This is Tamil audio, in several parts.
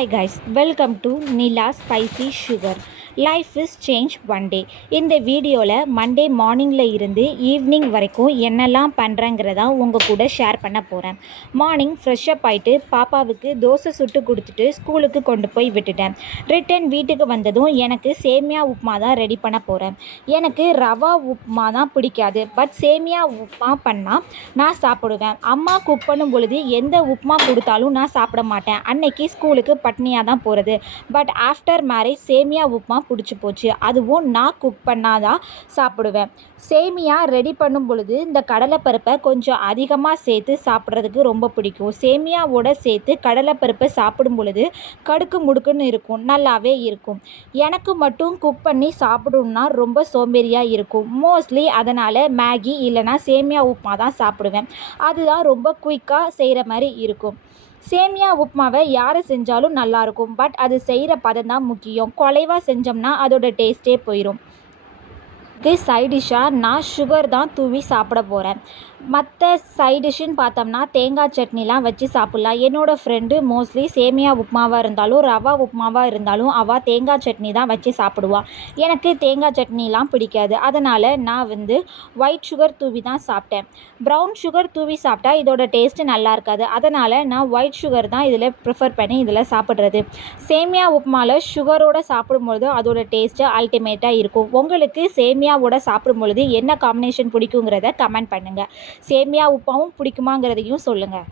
Hi guys, welcome to Nila Spicy Sugar. Life is change one day. இந்த வீடியோவில் மண்டே மார்னிங்கில் இருந்து ஈவினிங் வரைக்கும் என்னெல்லாம் பண்ணுறேங்கிறதா உங்கள் கூட ஷேர் பண்ண போகிறேன். மார்னிங் ஃப்ரெஷ்ஷப் ஆகிட்டு பாப்பாவுக்கு தோசை சுட்டு கொடுத்துட்டு ஸ்கூலுக்கு கொண்டு போய் விட்டுட்டேன். ரிட்டன் வீட்டுக்கு வந்ததும் எனக்கு சேமியா உப்புமா தான் ரெடி பண்ண போகிறேன். எனக்கு ரவா உப்புமா தான் பிடிக்காது, பட் சேமியா உப்புமா பண்ணால் நான் சாப்பிடுவேன். அம்மா குக் பண்ணும் பொழுது எந்த உப்புமா கொடுத்தாலும் நான் சாப்பிட மாட்டேன். அன்னைக்கு ஸ்கூலுக்கு பட்னியாக தான் போகிறது. பட் ஆஃப்டர் மேரேஜ் சேமியா உப்புமா பிடிச்சி போச்சு. அதுவும் நான் குக் பண்ணாதான் சாப்பிடுவேன். சேமியா ரெடி பண்ணும் பொழுது இந்த கடலைப்பருப்பை கொஞ்சம் அதிகமாக சேர்த்து சாப்பிட்றதுக்கு ரொம்ப பிடிக்கும். சேமியாவோட சேர்த்து கடலைப்பருப்பை சாப்பிடும் பொழுது கடுக்கு முடுக்குன்னு இருக்கும், நல்லாவே இருக்கும். எனக்கு மட்டும் குக் பண்ணி சாப்பிடணுன்னா ரொம்ப சோம்பேறியாக இருக்கும். மோஸ்ட்லி அதனால் மேகி இல்லைனா சேமியா உப்புமா தான் சாப்பிடுவேன். அதுதான் ரொம்ப குயிக்காக செய்கிற மாதிரி இருக்கும். சேமியா உப்புமாவை யார் செஞ்சாலும் நல்லாயிருக்கும், பட் அது செய்கிற பதம் தான் முக்கியம். குலைவாக செஞ்சோம்னா அதோட டேஸ்ட்டே போயிடும். சைடிஷ்ஷாக நான் சுகர் தான் தூவி சாப்பிட போகிறேன். மற்ற சைடிஷ்ஷுன்னு பார்த்தோம்னா தேங்காய் சட்னிலாம் வச்சு சாப்பிட்லாம். என்னோடய ஃப்ரெண்டு மோஸ்ட்லி சேமியா உப்புமாவாக இருந்தாலும் ரவா உப்புமாவாக இருந்தாலும் அவள் தேங்காய் சட்னி தான் வச்சு சாப்பிடுவாள். எனக்கு தேங்காய் சட்னிலாம் பிடிக்காது. அதனால் நான் ஒயிட் சுகர் தூவி தான் சாப்பிட்டேன். ப்ரௌன் சுகர் தூவி சாப்பிட்டா இதோட டேஸ்ட்டு நல்லா இருக்காது. அதனால் நான் ஒயிட் சுகர் தான் இதில் ப்ரிஃபர் பண்ணி இதில் சாப்பிட்றது. சேமியா உப்புமாவில் சுகரோடு சாப்பிடும்பொழுது அதோட டேஸ்ட்டு அல்டிமேட்டாக இருக்கும். உங்களுக்கு சேமியாவோட சாப்பிடும் பொழுது என்ன காம்பினேஷன் பிடிக்குங்கிறத கமெண்ட் பண்ணுங்கள். சேமியா உப்புமாவும் பிடிக்குமாங்கிறதையும் சொல்லுங்கள்.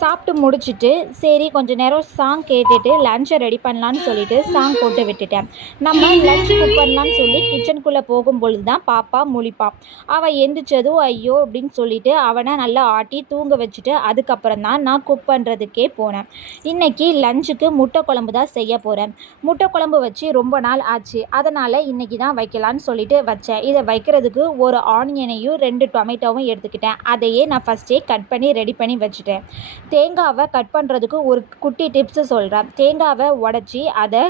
சாப்பிட்டு முடிச்சுட்டு சரி கொஞ்சம் நேரம் சாங் கேட்டுட்டு லஞ்சை ரெடி பண்ணலான்னு சொல்லிட்டு சாங் போட்டு விட்டுட்டேன். நம்ம லஞ்ச் குக் பண்ணலான்னு சொல்லி கிச்சனுக்குள்ளே போகும்பொழுது தான் பாப்பா முழிப்பான். அவள் எந்திரிச்சதும் ஐயோ அப்படின்னு சொல்லிட்டு அவனை நல்லா ஆட்டி தூங்க வச்சுட்டு அதுக்கப்புறம் தான் நான் குக் பண்ணுறதுக்கே போனேன். இன்றைக்கி லஞ்சுக்கு முட்டை குழம்பு தான் செய்ய போகிறேன். முட்டை குழம்பு வச்சு ரொம்ப நாள் ஆச்சு. அதனால் இன்றைக்கி தான் வைக்கலான்னு சொல்லிட்டு வச்சேன். இதை வைக்கிறதுக்கு ஒரு ஆனியனையும் 2 டொமேட்டோவும் எடுத்துக்கிட்டேன். அதையே நான் ஃபஸ்ட்டே கட் பண்ணி ரெடி பண்ணி வச்சுட்டேன். தேங்காவை கட் பண்ணுறதுக்கு ஒரு குட்டி டிப்ஸு சொல்கிறேன். தேங்காவை உடச்சி அதை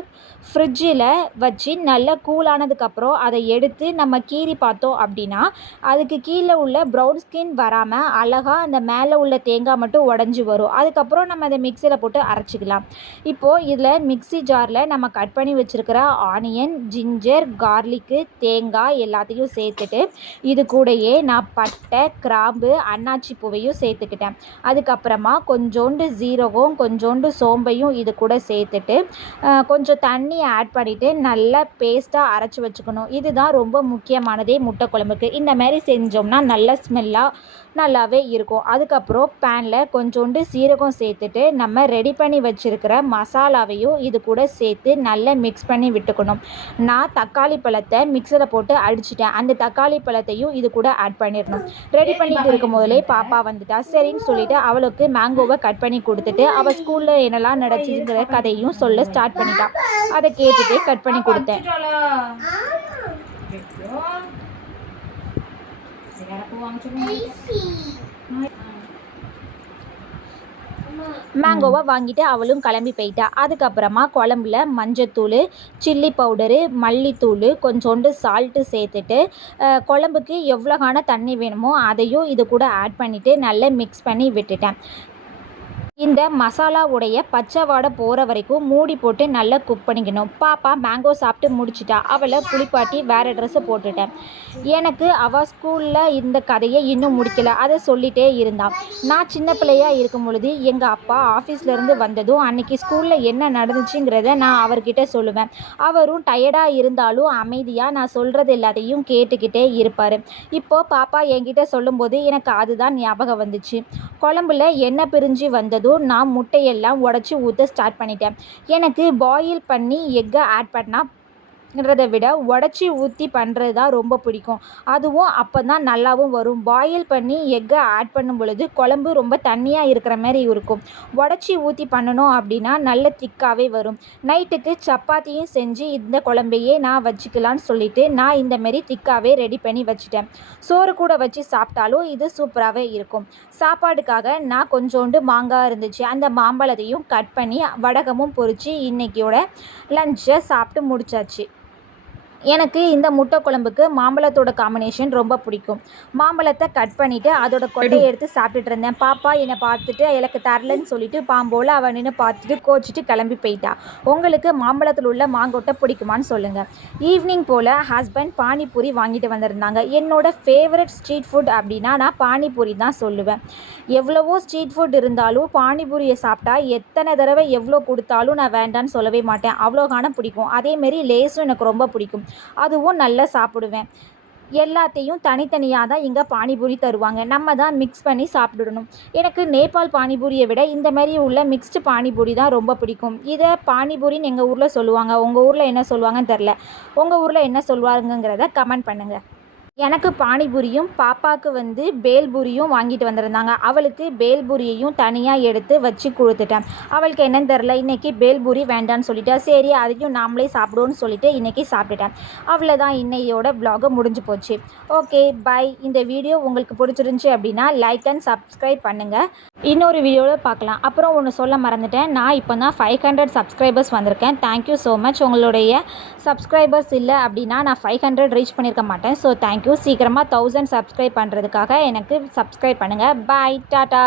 ஃப்ரிட்ஜில் வச்சு நல்லா கூலானதுக்கப்புறம் அதை எடுத்து நம்ம கீறி பார்த்தோம் அப்படின்னா அதுக்கு கீழே உள்ள ப்ரௌன் ஸ்கின் வராமல் அழகாக அந்த மேலே உள்ள தேங்காய் மட்டும் உடஞ்சி வரும். அதுக்கப்புறம் நம்ம அதை மிக்சியில் போட்டு அரைச்சிக்கலாம். இப்போது இதில் மிக்ஸி ஜாரில் நம்ம கட் பண்ணி வச்சுருக்கிற ஆனியன், ஜிஞ்சர், கார்லிக்கு, தேங்காய் எல்லாத்தையும் சேர்த்துட்டு இது கூடயே நான் பட்டை, கிராம்பு, அன்னாச்சி பூவையும் சேர்த்துக்கிட்டேன். அதுக்கப்புறமா கொஞ்சோண்டு ஜீரகம், கொஞ்சோண்டு சோம்பையும் இது கூட சேர்த்துட்டு கொஞ்சம் தண்ணி ஆட் பண்ணிவிட்டு நல்லா பேஸ்ட்டாக அரைச்சி வச்சுக்கணும். இதுதான் ரொம்ப முக்கியமானதே முட்டை குழம்புக்கு. இந்த மாதிரி செஞ்சோம்னா நல்ல ஸ்மெல்லாக நல்லாவே இருக்கும். அதுக்கப்புறம் பேனில் கொஞ்சோண்டு சீரகம் சேர்த்துட்டு நம்ம ரெடி பண்ணி வச்சுருக்கிற மசாலாவையும் இது கூட சேர்த்து நல்லா மிக்ஸ் பண்ணி விட்டுக்கணும். நான் தக்காளி பழத்தை மிக்ஸியில் போட்டு அடிச்சிட்டேன். அந்த தக்காளி பழத்தையும் இது கூட ஆட் பண்ணிடணும். ரெடி பண்ணிட்டு இருக்கும் போதே பாப்பா வந்துட்டா. சரின்னு சொல்லிட்டு அவளுக்கு மேங்கோவை கட் பண்ணி கொடுத்துட்டு அவள் ஸ்கூலில் என்னெல்லாம் நடந்துச்சுங்கிற கதையும் சொல்ல ஸ்டார்ட் பண்ணிட்டான். அதை கேட்டுட்டு கட் பண்ணி கொடுத்தேன். மேங்கோவை வாங்கிட்டு அவளும் கிளம்பி போயிட்டா. அதுக்கப்புறமா குழம்புல மஞ்சத்தூள், சில்லி பவுடரு, மல்லித்தூள், கொஞ்சோண்டு சால்ட்டு சேர்த்துட்டு குழம்புக்கு எவ்வளோகான தண்ணி வேணுமோ அதையும் இது கூட ஆட் பண்ணிவிட்டு நல்லா மிக்ஸ் பண்ணி விட்டுட்டேன். இந்த மசாலாவுடைய பச்சை வாடை போகிற வரைக்கும் மூடி போட்டு நல்லா குக் பண்ணிக்கணும். பாப்பா மேங்கோ சாப்பிட்டு முடிச்சிட்டா. அவளை குளிப்பாட்டி வேறு ட்ரெஸ்ஸை போட்டுட்டேன். எனக்கு அவள் ஸ்கூலில் இந்த கதையை இன்னும் முடிக்கலை. அதை சொல்லிகிட்டே இருந்தான். நான் சின்ன பிள்ளையாக இருக்கும் பொழுது எங்கள் அப்பா ஆஃபீஸ்லேருந்து வந்ததும் அன்றைக்கி ஸ்கூலில் என்ன நடந்துச்சுங்கிறத நான் அவர்கிட்ட சொல்லுவேன். அவரும் டயர்டாக இருந்தாலும் அமைதியாக நான் சொல்கிறது எல்லாத்தையும் கேட்டுக்கிட்டே இருப்பார். இப்போது பாப்பா என்கிட்ட சொல்லும்போது எனக்கு அதுதான் ஞாபகம் வந்துச்சு. குழம்புல எண்ணெய் பிரிஞ்சு வந்ததும் நான் முட்டையெல்லாம் உடச்சி ஊற்ற ஸ்டார்ட் பண்ணிட்டேன். எனக்கு பாயில் பண்ணி எக்கை ஆட் பண்ணால் விட உடச்சி ஊற்றி பண்ணுறது தான் ரொம்ப பிடிக்கும். அதுவும் அப்போ தான் நல்லாவும் வரும். பாயில் பண்ணி எக்கை ஆட் பண்ணும் பொழுது குழம்பு ரொம்ப தண்ணியாக இருக்கிற மாதிரி இருக்கும். உடச்சி ஊற்றி பண்ணணும் அப்படின்னா நல்ல திக்காகவே வரும். நைட்டுக்கு சப்பாத்தியும் செஞ்சு இந்த குழம்பையே நான் வச்சுக்கலான்னு சொல்லிவிட்டு நான் இந்தமாரி திக்காகவே ரெடி பண்ணி வச்சுட்டேன். சோறு கூட வச்சு சாப்பிட்டாலும் இது சூப்பராகவே இருக்கும். சாப்பாடுக்காக நான் கொஞ்சோண்டு மாங்காய் இருந்துச்சு. அந்த மாம்பழத்தையும் கட் பண்ணி வடகமும் பொரித்து இன்றைக்கியோட லஞ்சை சாப்பிட்டு முடிச்சாச்சு. எனக்கு இந்த முட்டை குழம்புக்கு மாம்பழத்தோட காம்பினேஷன் ரொம்ப பிடிக்கும். மாம்பழத்தை கட் பண்ணிவிட்டு அதோட கொட்டையை எடுத்து சாப்பிட்டுட்டு இருந்தேன். பாப்பா என்னை பார்த்துட்டு எனக்கு தரலன்னு சொல்லிட்டு பாம்போல் அவள் நின்று பார்த்துட்டு கோச்சிட்டு கிளம்பி போயிட்டா. உங்களுக்கு மாம்பழத்தில் உள்ள மாங்கொட்டை பிடிக்குமான்னு சொல்லுங்கள். ஈவினிங் போல் ஹஸ்பண்ட் பானிபூரி வாங்கிட்டு வந்திருந்தாங்க. என்னோடய ஃபேவரட் ஸ்ட்ரீட் ஃபுட் அப்படின்னா நான் பானிபூரி தான் சொல்லுவேன். எவ்வளவோ ஸ்ட்ரீட் ஃபுட் இருந்தாலும் பானிபூரியை சாப்பிட்டா எத்தனை தடவை எவ்வளோ கொடுத்தாலும் நான் வேண்டான்னு சொல்லவே மாட்டேன். அவ்வளோ காணம் பிடிக்கும். அதேமாரி லேஸும் எனக்கு ரொம்ப பிடிக்கும். அதுவும் நல்லா சாப்பிடுவேன். எல்லாத்தையும் தனித்தனியாக தான் இங்கே பானிபூரி தருவாங்க. நம்ம தான் மிக்ஸ் பண்ணி சாப்பிடணும். எனக்கு நேபாள் பானிபூரியை விட இந்த மாதிரி உள்ள மிக்ஸ்டு பானிபூரி தான் ரொம்ப பிடிக்கும். இதை பானிபூரின்னு எங்கள் ஊரில் சொல்லுவாங்க. உங்கள் ஊரில் என்ன சொல்லுவாங்கன்னு தெரில. உங்கள் ஊரில் என்ன சொல்லுவாங்கங்கிறத கமெண்ட் பண்ணுங்கள். எனக்கு பானிபூரியும் பாப்பாவுக்கு பேல்பூரியும் வாங்கிட்டு வந்திருந்தாங்க. அவளுக்கு பேல்பூரியையும் தனியாக எடுத்து வச்சு கொடுத்துட்டேன். அவளுக்கு என்னன்னு தெரில, இன்றைக்கி பேல்பூரி வேண்டான்னு சொல்லிட்டா. சரி அதையும் நாமளே சாப்பிடுவோன்னு சொல்லிட்டு இன்றைக்கி சாப்பிட்டுட்டேன். அவ்வளோதான், இன்னையோட vlog முடிஞ்சு போச்சு. Okay bye. இந்த வீடியோ உங்களுக்கு பிடிச்சிருந்துச்சி அப்படின்னா லைக் அண்ட் சப்ஸ்கிரைப் பண்ணுங்கள். இன்னொரு வீடியோவில் பார்க்கலாம். அப்புறம் ஒன்று சொல்ல மறந்துட்டேன். நான் இப்போ தான் 500 சப்ஸ்கிரைபர்ஸ் வந்திருக்கேன். Thank you so much. உங்களுடைய சப்ஸ்கிரைபர்ஸ் இல்லை அப்படின்னா நான் 500 ரீச் பண்ணியிருக்க மாட்டேன். So thank you. சீக்கிரமாக 1000 சப்ஸ்கிரைப் பண்ணுறதுக்காக எனக்கு சப்ஸ்கிரைப் பண்ணுங்கள். பாய், டாட்டா.